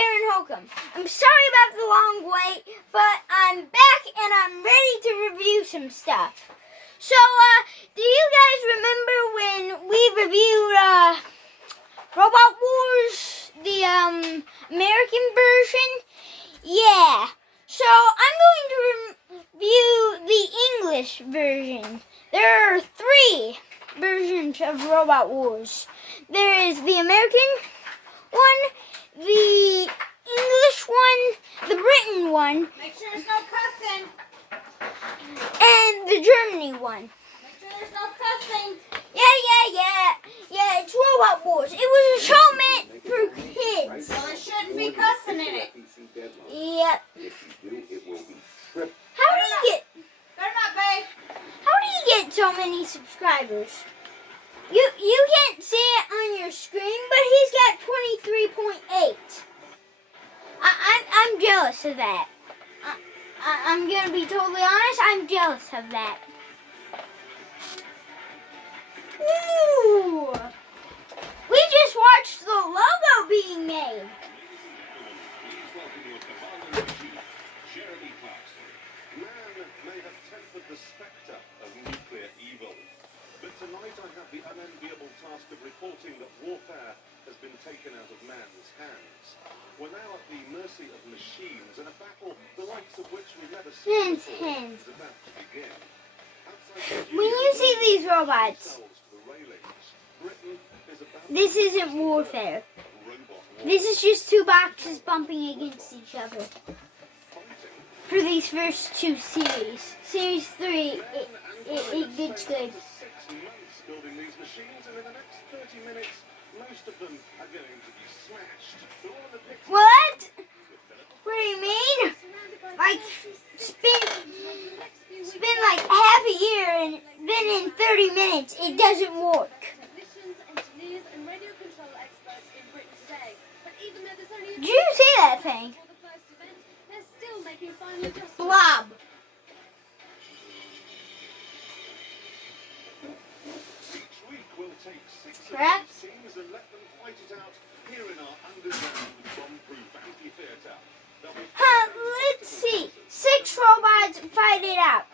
Karen Holcomb. I'm sorry about the long wait, but I'm back and I'm ready to review some stuff. So, do you guys remember when we reviewed Robot Wars, the American version? Yeah. So, I'm going to review the English version. There are 3 versions of Robot Wars. There is the American one, the English one, the Britain one. Make sure there's no cussing. And the Germany one. Make sure there's no cussing. Yeah, it's Robot Wars. It was a show meant for kids. Well, there shouldn't be cussing in it. Yep. How Better not, babe. do you get so many subscribers? You can't see it on your screen, but he's got 23.8. I'm jealous of that. I'm gonna be totally honest. I'm jealous of that. Ooh! We just watched the logo being made. The spectre of nuclear evil. But tonight I have the unenviable task of reporting that warfare has been taken out of man's hands. We're now at the mercy of machines in a battle the likes of which we've never seen before is about to begin. When you see these robots, this isn't warfare. This is just 2 boxes bumping against each other. For these first 2 series. Series 3, it gets good. 6 months building these machines, and in the next 30 minutes, most of them are going to be smashed. What? What do you mean? Like, spend like half a year, and then in 30 minutes, it doesn't work. Did you see that thing? Blob. Each week we'll take 6 Correct. teams and let them fight it out here in our underground bomb-proof amphitheater. Let's see. 6 robots fight it out.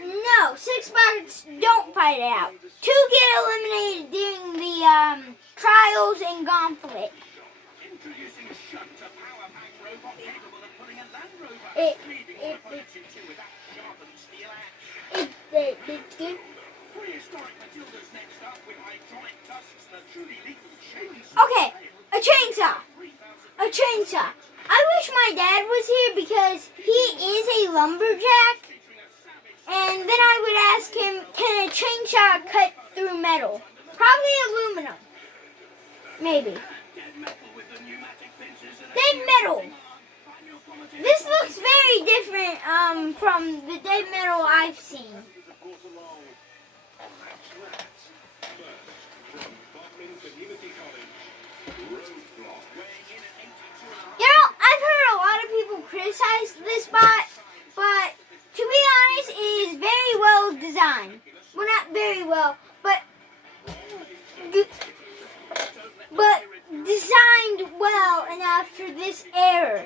No, 6 bots don't fight it out. 2 get eliminated during the trials and gauntlet. Introducing Shunter Power Pack robot capable of putting a land robot with that sharpened steel axe. It's good. Prehistoric Matilda's next up with hydraulic tusks and a truly lethal chainsaw. Okay, a chainsaw. A chainsaw. I wish my dad was here because he is a lumberjack. And then I would ask him, can a chainsaw cut through metal? Probably aluminum. Maybe. Dead metal. This looks very different from the dead metal I've seen. You know, I've heard a lot of people criticize this bot, but to be honest, it is very well designed. Well, not very well, but designed well enough for this era.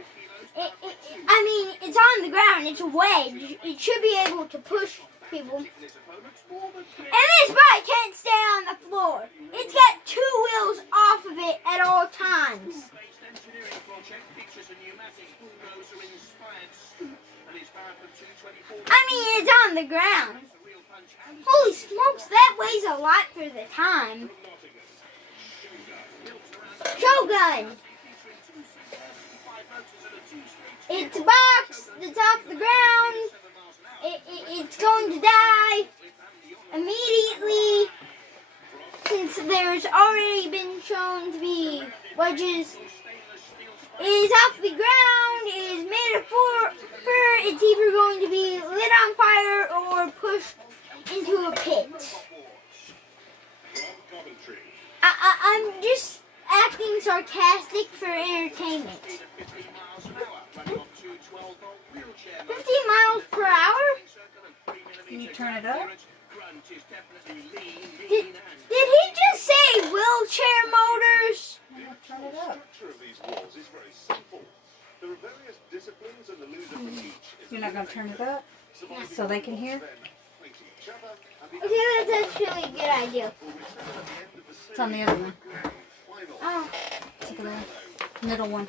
I mean, it's on the ground. It's a wedge. It should be able to push people. And this bike can't stay on the floor. It's got 2 wheels off of it at all times. I mean, it's on the ground. Holy smokes, that weighs a lot for the time. Shogun. It's a box that's off the ground. It's going to die immediately since there's already been shown to be wedges. It is off the ground. It is made of fur. It's either going to be lit on fire or pushed into a pit. I'm just acting sarcastic for entertainment. 50 miles per hour? Can you turn it up? Did he just say wheelchair motors? Yeah, turn it up. Gonna turn it up so they can hear. Okay, that's actually a good idea. It's on the other one. Oh, Take a look. Middle one.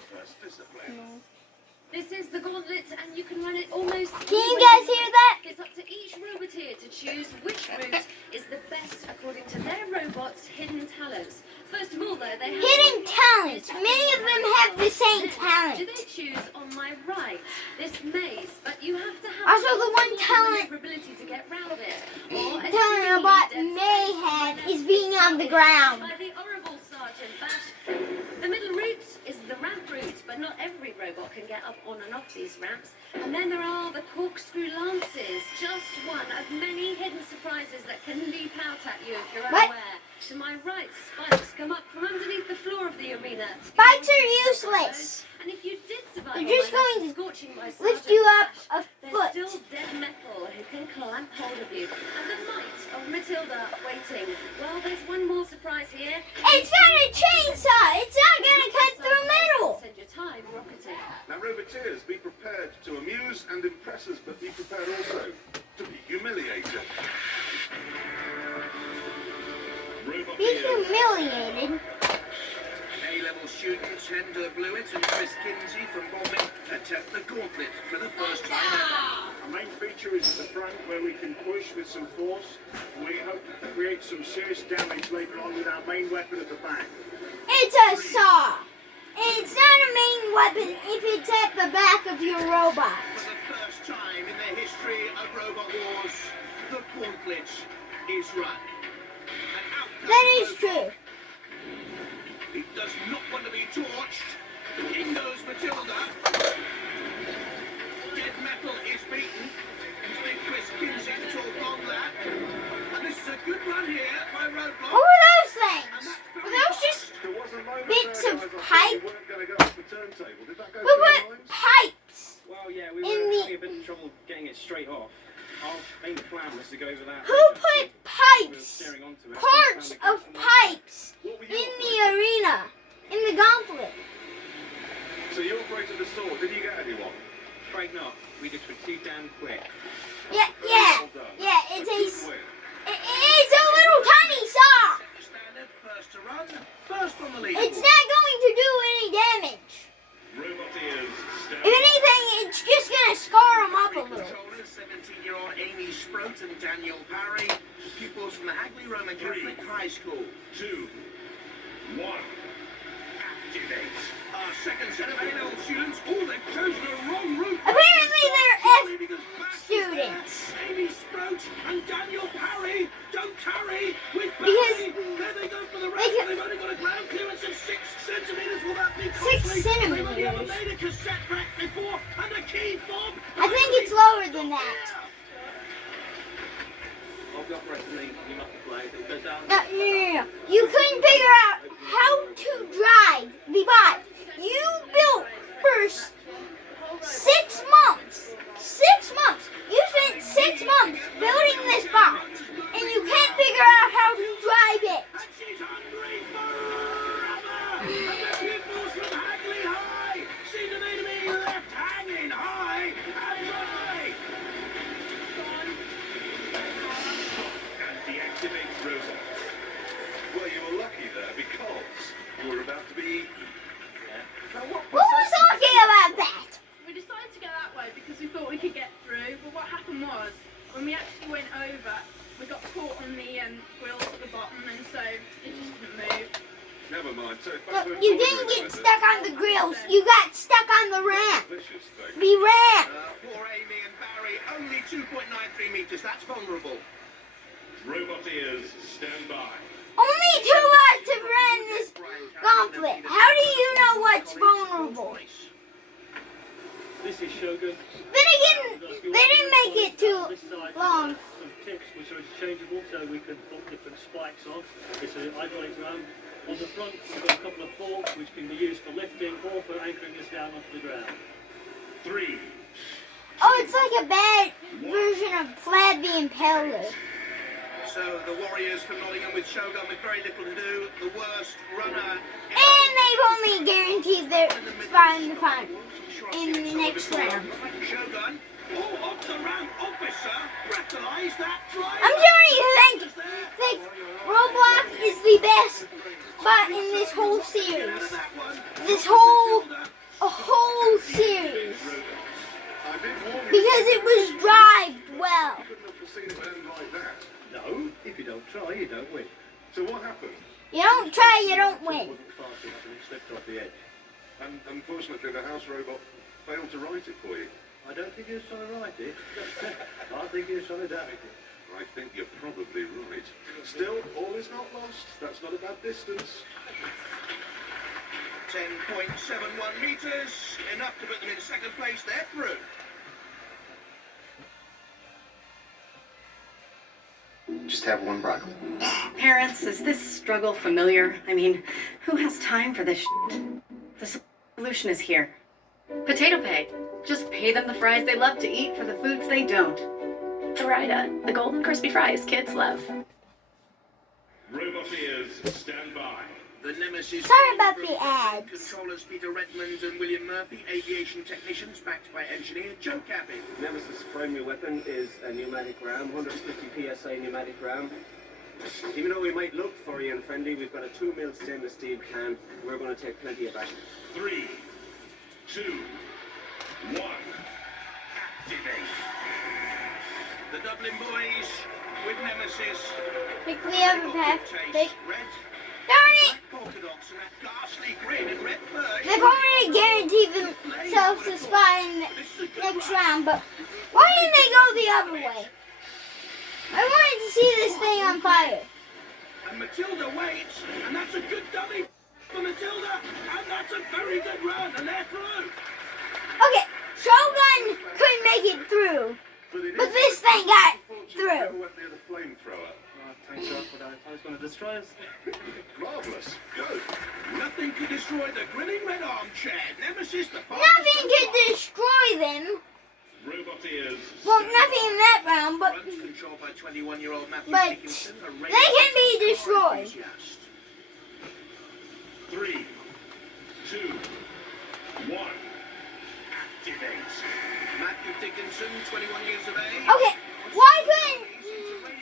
This is the gauntlet, and you can run it almost. can you guys hear that? It's up to each roboteer to choose which route is the best according to their robot's hidden talents. First of all, though, they have Hidden talents. Many of them have the same Do talent. they choose on my right this maze? But you have to have Also, the one talent ability to get round it. Or a talent silly robot dead may have is being on the ground. by the horrible Sergeant Bash. The middle route is the ramp route, but not every robot can get up on and off these ramps. And then there are the corkscrew lances, just one of many hidden surprises that can leap out at you if you're What? unaware. To my right, spikes come up from underneath the floor of the arena. Spikes are useless. And if you did survive, They're just all my going to scorching by lift Sergeant you up Bash, a there's foot. still dead metal who can clamp hold of you. And the might of Matilda waiting. Well, there's one more surprise here. It's got a chainsaw. It's not gonna cut through metal. Send your time rocketing. Now, Roboteers, be prepared to amuse and impress us, but be prepared also to be humiliated. Be humiliated. A-level students Hender Blewett and Chris Kinsey from Bombing attempt the gauntlet for the first time ever. Our main feature is at the front where we can push with some force. We hope to create some serious damage later on with our main weapon at the back. It's a saw. And it's not a main weapon if it's at the back of your robot. For the first time in the history of Robot Wars, the gauntlet is run. And out comes That is Robot. true. He does not want to be torched. In goes Matilda. Dead metal is beaten. It's been Chris Kinsey to talk on that. And this is a good run here by Roadblock. What were those things? Were those just There was a moment bits there, of guys, I thought pipe? we weren't going to go off the turntable. Did that go Who through put your minds? pipes? Well, yeah, we In were the- having a bit of trouble getting it straight off. Our main plan was to go over that. Who bridge, put actually. We were pipes? staring onto it. Parts We found of a gap and pipes What were in you the arena, in the gauntlet. So you operated the sword. Did you get anyone? Afraid not. We just were too damn quick. Yeah. Well done. It's Good win. it's a little tiny saw. Standard first to run, first on the lead. It's not going to do any damage. Roboteers, stand If anything, it's just gonna scar them up a little. Controllers, 17-year-old Amy Sproat and Daniel Parry, pupils from the Hagley Roman Catholic High School. 2, 1. Activate. Our second set of A-level students, they've chosen the wrong route. Apparently they're Surely because Bash is students. there. Amy Sproat and Daniel Parry don't tarry with Because Parry. There they go for the they race. can- They've only got a ground clearance of 6 centimetres. Will that be 6 costly? They've only ever centimeters. made a cassette rack before and a key fob. I think it's lower than that. I'll be operating the knuckle blade. It goes down. No. You couldn't figure out how to drive the bot. You built first 6 months. 6 months. You spent 6 months building this bot, and you can't figure out how to drive it. And she's hungry forever. And the pupils from Hagley High seem to be left hanging high and dry. And deactivate robots. Well, you were lucky there because you were about to be eaten. Now, what Who was talking about that? We decided to go that way because we thought we could get through, but what happened was, when we actually went over, we got caught on the grills at the bottom, and so it just didn't move. Never mind. So if Look, you didn't get stuck on the grills. You got stuck on the ramp. Vicious thing. The ramp. Poor Amy and Barry, only 2.93 metres. That's vulnerable. Roboteers, stand by. Only 2 hours to run this gauntlet. How do you know what's vulnerable? This is Shogun. Then again, they didn't make it too This side, long. some tips which are interchangeable, so we can put different spikes on. It's an hydraulic ram. On the front, we've got a couple of forks which can be used for lifting or for anchoring us down onto the ground. 3, Oh, it's like a bad version of Flab the Impaler. So the Warriors from Nottingham with Shogun with very little to do. The worst runner. And they've only guaranteed their spot in the final in the next round. Shogun. Oh, off the ramp, officer. Breathalyze that driver. I'm starting to think Roblox is the best spot in this whole series. This whole series. I did warn you. Because it was drived well. Couldn't have foreseen it would end like that. No, if you don't try, you don't win. So what happened? You don't try, you don't win. Wasn't fast enough and it slipped off the edge. And unfortunately, the house robot failed to write it for you. I don't think he was trying to write it. I think he was trying to damage it. I think you're probably right. Still, all is not lost. That's not a bad distance. 10.71 metres. Enough to put them in second place. They're through. Just have one broccoli. Parents, is this struggle familiar? I mean, who has time for this shit? The solution is here. Potato Pay. Just pay them the fries they love to eat for the foods they don't. Florida, the golden crispy fries kids love. Robot ears, stand by. The Nemesis. Sorry about the ads. Controllers Peter Redmond and William Murphy. Aviation technicians backed by engineer Joe Cabin. Nemesis' primary weapon is a pneumatic ram, 150 psi pneumatic ram. Even though we might look furry and friendly, we've got a 2 mil stainless steel can. We're going to take plenty of action. 3, 2, 1. Activate. The Dublin boys with Nemesis. Pick the other path. Pick. Red. Darn it! Polka dots and that ghastly grin and red fur. They've already guaranteed themselves a spot in the next round, but why didn't they go the other way? I wanted to see this thing on fire. And Matilda waits, and that's a good dummy for Matilda, and that's a very good run, and they're through. Okay, Shogun couldn't make it through, but this thing got through. Went near the flamethrower. Thank God for that. I was going to destroy us. Marvellous. Good. Nothing can destroy the grinning red armchair. Nemesis, the Nothing could destroy them. Robot ears. Well, nothing in that round, but controlled by 21-year-old Matthew But Dickinson, a they can be destroyed. enthusiast. 3, 2, 1. Activate. Matthew Dickinson, 21 years of age. okay, why couldn't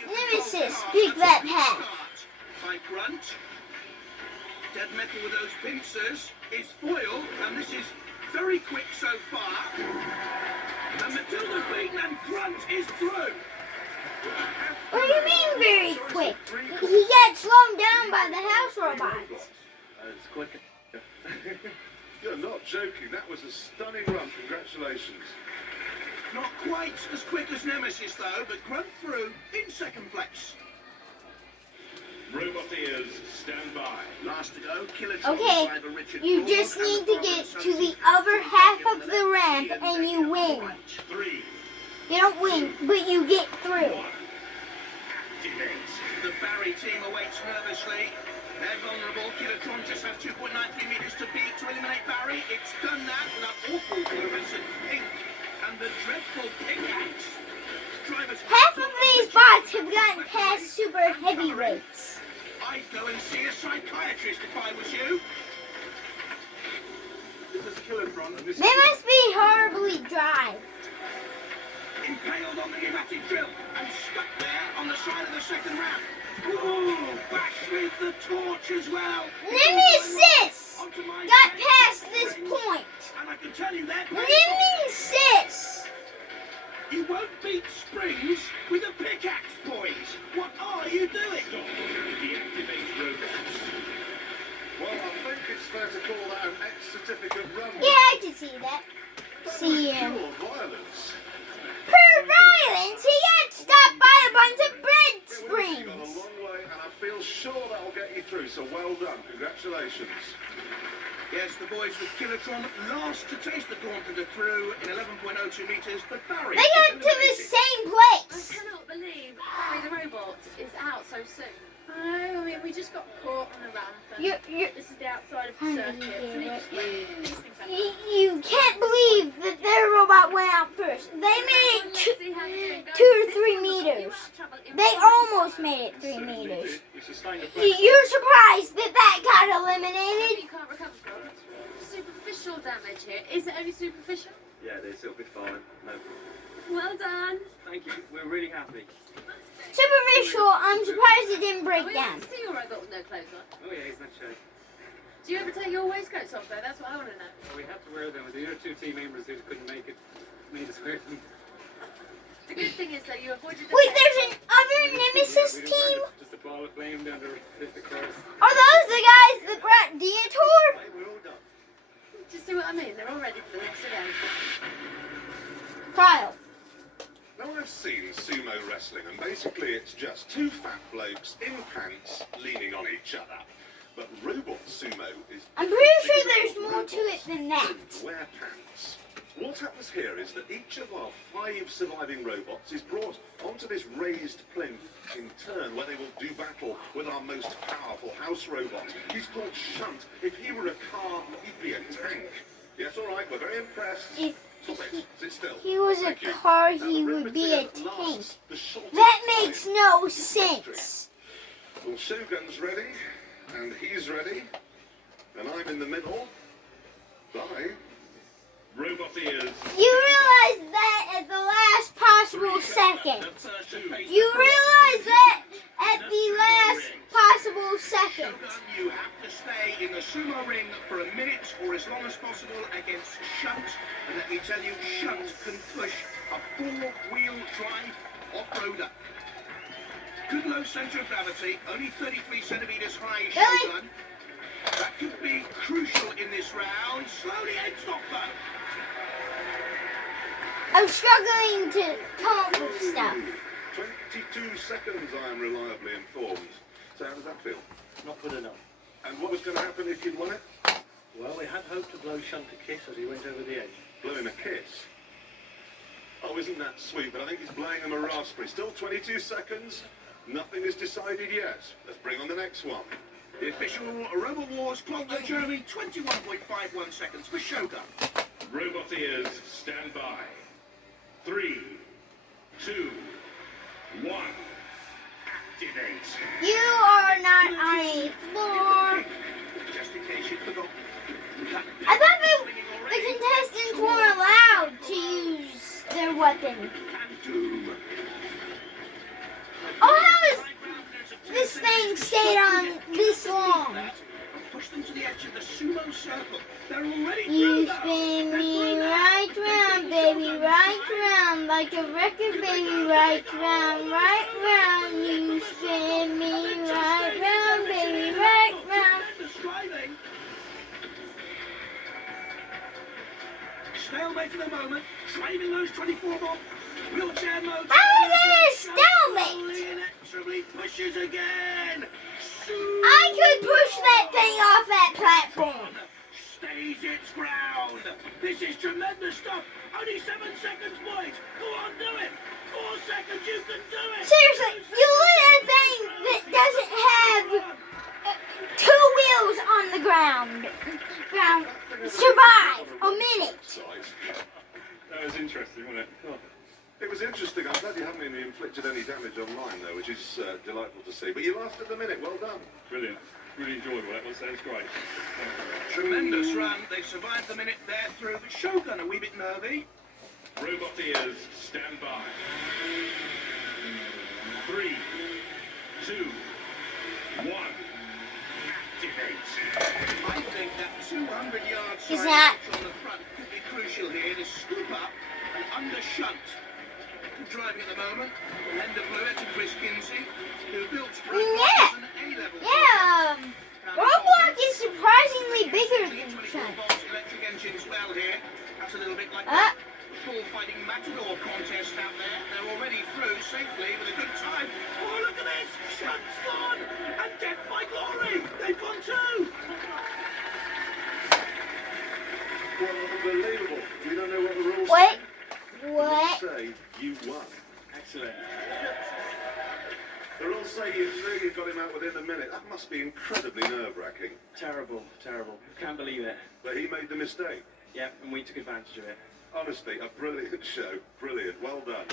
Nemesis pick that path? By Grunt. Dead metal with those pincers is foil, and this is very quick so far. And Matilda's beaten, and Grunt is through. What do you mean very quick? He got slowed down by the house robots. It's quick. You're not joking. That was a stunning run. Congratulations. Not quite as quick as Nemesis, though, but Grunt through in second place. Robot ears, stand by. Last to go, Killertron Okay, driver Richard you Broad just and need the to get Foreign to the Associate other half of the ramp and you win. 3, You don't win, but you get 1. through. Activate. The Barry team awaits nervously. They're vulnerable. Killertron just has 2.93 meters to beat to eliminate Barry. It's done that with that awful fluorescent pink and the dreadful pickaxe. Drivers Half of these bots have gotten past super heavyweights. I'd go and see a psychiatrist if I was you. This is Killertron, and this They must be horribly dry. Impaled on the pneumatic drill and stuck there on the side of the second ramp. Ooh, bashed with the torch as well. Nemesis Onto my got head. past this point. And I can tell you that Nemesis! you won't beat Springs with a pickaxe, boys. What are you doing? deactivate robots. Well, I think it's fair to call that an X-certificate run. Yeah, I can see that. See him. Pure violence. Per violence, he got stopped by a bunch of bread You've gone springs. a long way, and I feel sure that will get you through, so well done. Congratulations. Yes, the boys with Killertron last to taste the gauntlet are through in 11.02 meters, but Barry... They got to the same I place. cannot believe Barry the robot is out so soon. I know, I mean, we just got caught robot on the ramp. And You this is the outside of the circuit. And it just, these things happen. you can't believe that their robot went out first. They made it 2 or 3 meters. They almost made it 3 meters. You're surprised that got eliminated? You can't recover from. Superficial damage here. Is it only superficial? Yeah, it'll be fine. No. Well done. Thank you. We're really happy. Superficial, I'm surprised it didn't break Oh, down. yeah, see your robot with no clothes on. Oh yeah, he's not shy. Do you ever take your waistcoats off though? That's what I want to know. We had to wear them. The other 2 team members who couldn't make it made us wear them. The good thing is that you avoided the Wait, there's an other Nemesis team? Just a ball of flame down the course. Are those the guys that brought Deitor? We're all done. Do you see what I mean? They're all ready for the next event. Kyle. Now I've seen sumo wrestling, and basically it's just 2 fat blokes in pants leaning on each other. But robot sumo is... I'm pretty sure there's more to it than that. Don't wear pants. What happens here is that each of our 5 surviving robots is brought onto this raised plinth in turn, where they will do battle with our most powerful house robot. He's called Shunt. If he were a car, he'd be a tank. Yes, all right, we're very impressed. If Stop it. Sit still. he was a Thank you. car, Now, he the would be a Rippeteer tank. lasts the shortest That time. makes no sense. Well, Shogun's ready, and he's ready, and I'm in the middle. Bye. Robot ears. You realize that at the last possible second. You realize that at the last possible second. Shogun, you have to stay in the sumo ring for a minute or as long as possible against Shunt. And let me tell you, Shunt can push a 4-wheel drive off-roader. Good low centre of gravity, only 33 centimetres high, Really? Shogun. That could be crucial in this round. Slowly edged off though. I'm struggling to come up with stuff. 22 seconds, I'm reliably informed. So how does that feel? Not good enough. And what was going to happen if you'd won it? Well, we had hoped to blow Shunt a kiss as he went over the edge. Blowing a kiss. Oh, isn't that sweet? But I think he's blowing him a raspberry. Still 22 seconds. Nothing is decided yet. Let's bring on the next one. The official Robot Wars clock, Jeremy, 21.51 seconds for Shogun. Robot ears, stand by. 3, 2, 1. Activate. You are not on a floor. Just in case you forgot. I thought the contestants were allowed to use their weapon. Doom. Oh, how is this thing stayed on this long? Push them to the edge of the sumo circle. They're already You through though. spin me right round, baby, right round, like a record, baby, right round, right round. You spin me right round, baby, right round. Tremendous driving. Stalemate for the moment. Driving those 24 bob. Wheelchair mode. How is it a stalemate? Inexorably pushes again. I could push that thing off that platform. Stays its ground. This is tremendous stuff. Only 7 seconds, boys. Go on, do it. 4 seconds, you can do it. Seriously, you let a thing that doesn't have 2 wheels on the ground survive a minute. That was interesting, wasn't it? Oh. It was interesting. I'm glad you haven't even inflicted any damage online, though, which is delightful to see. But you lasted the minute. Well done. Brilliant. Really enjoyable. That sounds great. Tremendous run. They survived the minute. They're through. But Shogun a wee bit nervy. Robot ears, stand by. 3, 2, 1. Activate. I think that 200-yard Is side that- on the front could be crucial here to scoop up and under Shunt. Good driving at the moment. Linda Blewett and Chris Kinsey, who built Yeah. A-level. Yeah, Roblox is surprisingly bigger than Shunt. Electric engines well here. That's a little bit like Ah. the bullfighting matador contest out there. They're already through safely with a good time. Oh, look at this! Shunt's gone! And Death by Glory! They've gone too! Unbelievable. We don't know what the rules Wait, say. what? Say you won. Excellent. The rules say you got him out within a minute. That must be incredibly nerve-wracking. Terrible, terrible. Can't believe it. But he made the mistake. Yep, and we took advantage of it. Honestly, a brilliant show. Brilliant. Well done.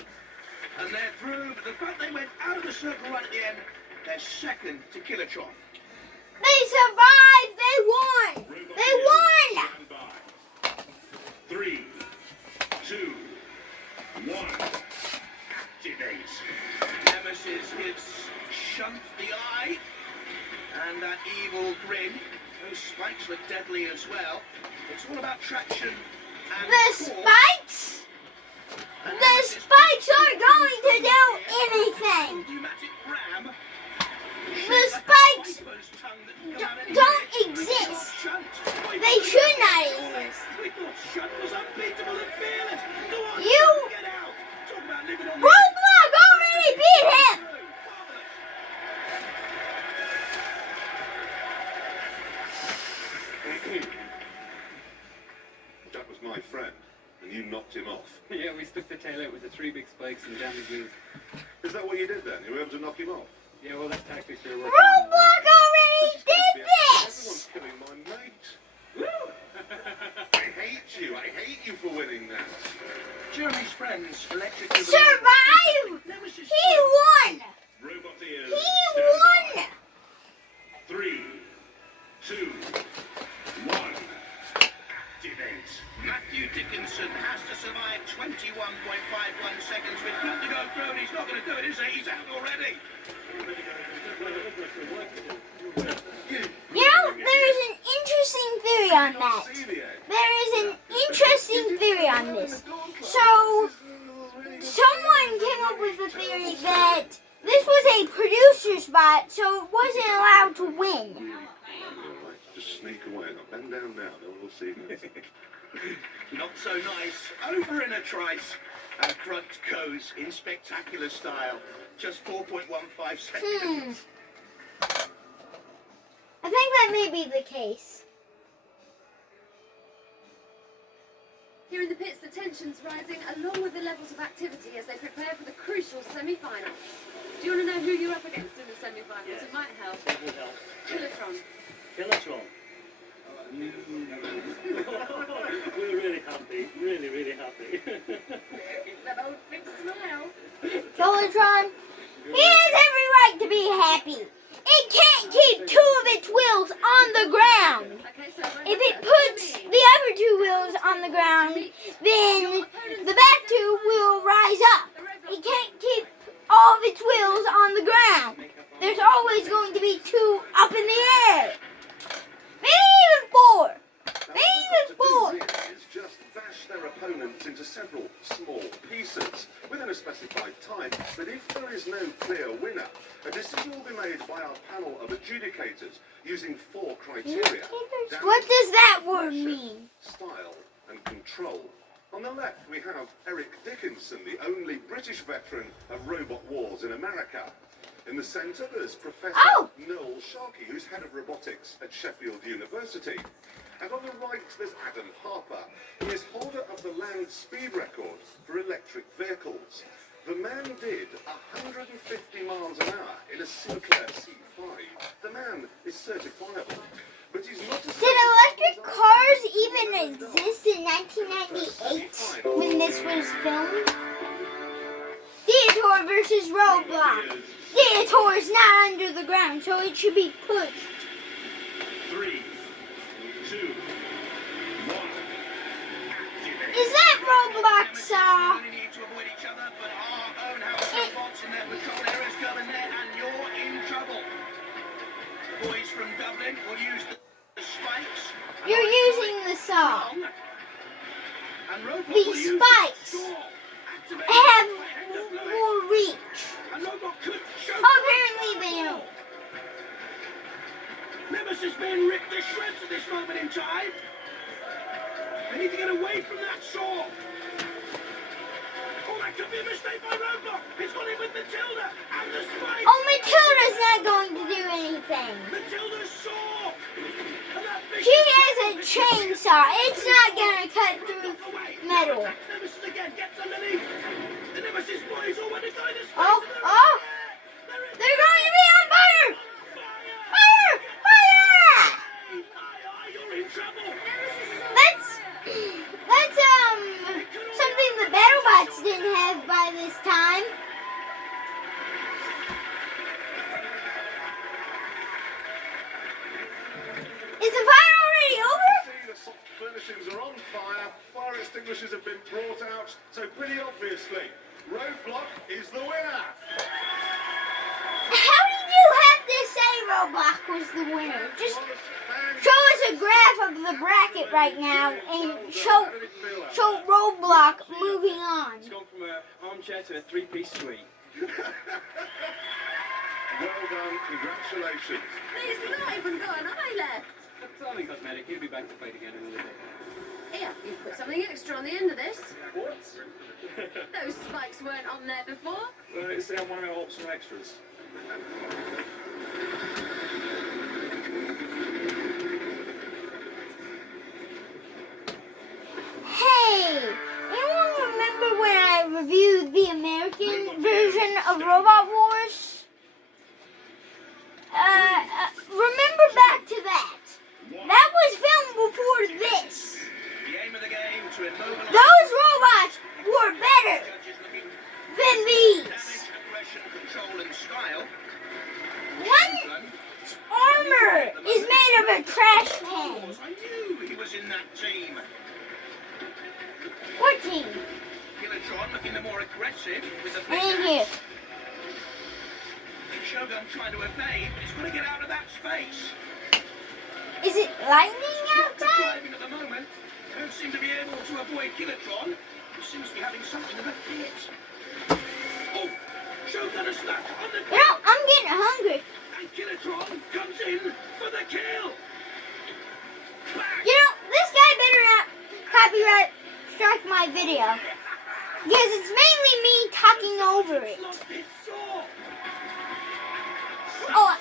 And they're through, but the fact they went out of the circle right at the end, they're second to Kilotron. They survived! They won! They won! Stand by. 3, 2, 1. Activate. Nemesis hits Shunt the eye, and that evil grin. Those spikes look deadly as well. It's all about traction and The force. spikes? The spikes aren't going to do anything! Pneumatic ram. The spikes don't exist! They should not exist! We thought Shunt was unbeatable and fearless. Go on, You- get out. Talk about living on Roadblock already beat him! That was my friend, and you knocked him off. Yeah, we stuck the tail out with the 3 big spikes and jammed his wheels. Is that what you did then? You were able to knock him off? Yeah, well, that tactics we were working Roadblock already did Everyone's this! killing my mate. I hate you. I hate you for winning that. Jeremy's friends, Electric Survive! Nemesis He won! Robot ears. He stand by. won! 3, 2, 1. Activate. Matthew Dickinson has to survive 21.51 seconds with none to go through, and he's not going to do it, is he? He's out already. You know, there is an interesting theory on that. There is an interesting theory on this. So, someone came up with a theory that this was a producer's bot, so it wasn't allowed to win. Alright, just sneak away. Now bend down now. No one will see this. Not so nice. Over in a trice. And Grunt goes in spectacular style. Just 4.15 seconds. I think that may be the case. Here in the pits, the tension's rising along with the levels of activity as they prepare for the crucial semi-final. Do you want to know who you're up against in the semi-finals? Yes. It might help. It will help. Kilotron. Kilotron. We're really happy. Really, really happy. It's that old big smile. Kilotron, he has every right to be happy. It can't keep 2 of its wheels on the ground. Okay, so If it puts the other 2 wheels on the ground, then the back 2 will rise up. It can't keep all of its wheels on the ground. There's always going to be 2 up in the air. Maybe even 4. Maybe even 4. Is just bash their opponents into several small pieces within a specified time. But if there is no clear winner, a decision will be made by our panel of adjudicators using 4 criteria. What does that word mean? Style and control. On the left, we have Eric Dickinson, the only British veteran of robot wars in America. In the centre, there's Professor Noel Sharkey, who's head of robotics at Sheffield University. And on the right, there's Adam Harper, who is holder of the land speed record for electric vehicles. The man did 150 miles an hour in a Sinclair C5. The man is certifiable, but he's not a... Did electric cars even exist in 1998 when this was filmed? Detour versus Roadblock. Detour is not under the ground, so it should be pushed. 3, 2, 1. Is that Roblox saw? We need to avoid each other, but our own house robots in their patrol areas go in there, and you're in trouble. The boys from Dublin will use the spikes. You're using the saw. And Robot The will use spikes the saw. Activate have the fluid. more reach. And Robot could choke Apparently they don't. Nemesis being ripped to shreds at this moment in time. They need to get away from that saw. Oh, that could be a mistake by Robot. It's gone in with Matilda and the spike. Oh, Matilda's not going to do anything. Matilda's saw. And that big She has a chainsaw. It's not going to cut through metal. Nemesis again gets underneath. The Nemesis boys all want to go in the space. Oh, oh. They're going to be pretty obviously. Roadblock is the winner. How did you have to say Roblox was the winner? Just show us a graph of the bracket right now and show Roblox moving on. It's gone from an armchair to a three-piece suite. Well done, congratulations. He's not even got an eye left. It's only cosmetic. He'll be back to fight again in a little bit. Here, you've put something extra on the end of this. What? Those spikes weren't on there before. Well, it's one of our optional extras. Hey, anyone remember when I reviewed the American version of Robot Wars? Remember back to that. That was filmed before this. The aim of the game to immobilize Those robots were better than these. aggression, control and style. One's armor is made of a trash can. I knew he was in that team. What team? Kilotron looking the more aggressive with the In here. Shogun trying to evade, but he's got to get out of that space. Is it lightning outside? Driving at the moment, don't seem to be able to avoid Kilotron, who seems to be having something of a fit. Oh, Shogun is stuck on the You know, I'm getting hungry. and Kilotron comes in for the kill. You know, this guy better not copyright strike my video. Because it's mainly me talking over it. Lost its saw. Oh.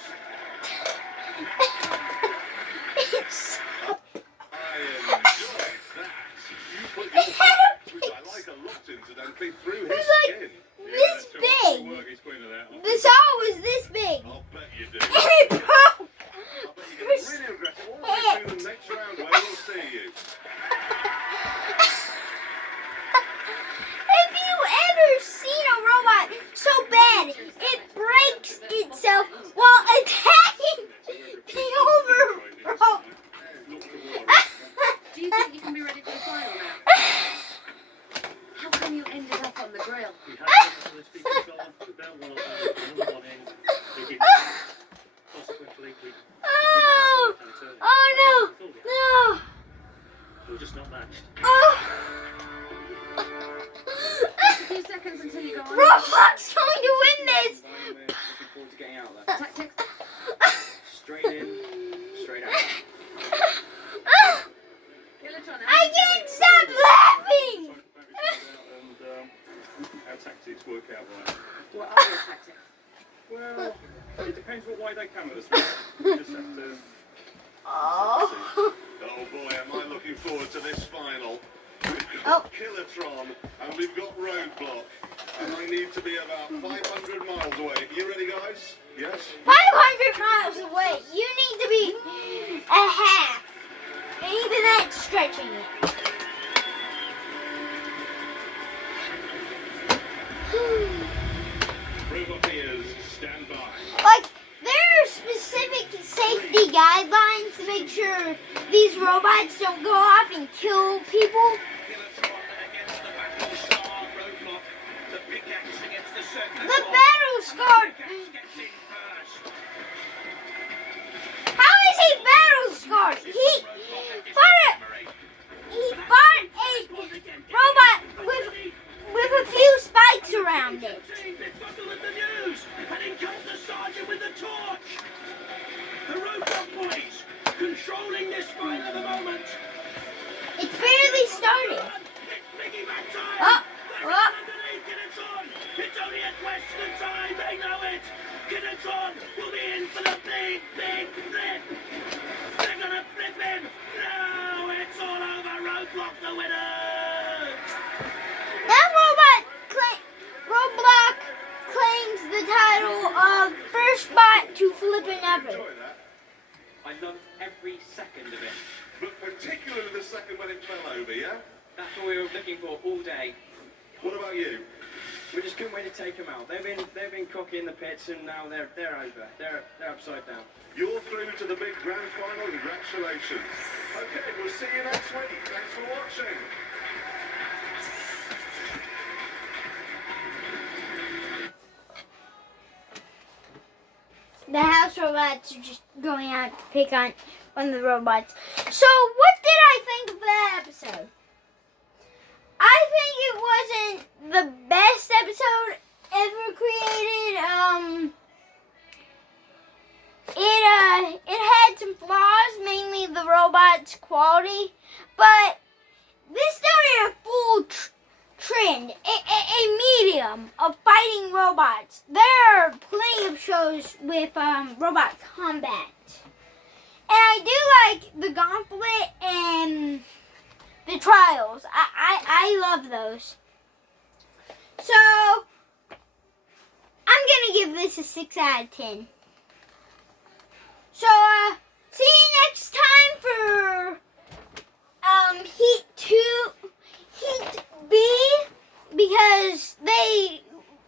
It's so... I enjoyed that. You put It your had a which I like a lot, incidentally, through It his was like skin. this big. He's pointing at that. The saw was this big. I'll bet you do. And it broke. I'll bet you get really aggressive all the way through the next round where we'll see you. Have you ever seen a robot so bad it breaks itself while attacking the overall? Do you think you can be ready for the final now? How come you ended up on the grill? We had some of the speakers go on, put down one of them, another one in. They didn't. Consequently, we Oh, oh no, no. were just not matched. Oh. A few seconds until you go on. Roblox going to win this. I'm looking forward to getting out of that. Tactics. Straight in, straight out. Kilotron, I can't stop laughing. And our tactics work out right. What are your tactics? Well, it depends what way they come at us. We just have to. Oh. Oh boy, am I looking forward to this final. We've Oh. got Kilotron and we've got Roadblock. And I need to be about 500 miles away. You ready, guys? Yes? 500 miles away. You need to be a half. And even that's stretching it. Roboteers, stand by. Like, there are specific safety guidelines to make sure these robots don't go off and kill people. Kilotron against the battle star Roadblock. The pickaxe against the circular The saw. battle scarred. Pickaxe gets in first. How is he battle scarred? He fought a robot with a few spikes around it. It's bundle of the news, and in comes the sergeant with the torch. The Roadblock boys controlling this fight at the moment. It's barely started. It's piggyback time. Oh, They're oh. underneath Kilotron. It's only a question of time. They know it. Kilotron will be in for the big, big flip. They're gonna flip him. No, it's all over. Roadblock the winner. That Roblox claims the title of first bot to flip an ever. Enjoy that. I loved every second of it. But particularly the second when it fell over, yeah? That's what we were looking for all day. What about you? We just couldn't wait to take them out. They've been cocky in the pits, and now they're over. They're upside down. You're through to the big grand final. Congratulations. Okay, we'll see you next week. Thanks for watching. robots are just going out to pick on one of the robots. So, what did I think of that episode? I think it wasn't the best episode ever created. It had some flaws, mainly the robot's quality, but this started a full trend, a medium of fighting robots. There are plenty of shows with robot combat. And I do like the Gauntlet and the Trials. I love those. So, I'm going to give this a 6 out of 10. So, see you next time for Heat B, because they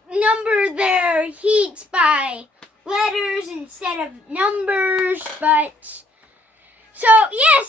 number their heats by letters instead of numbers, but so yes,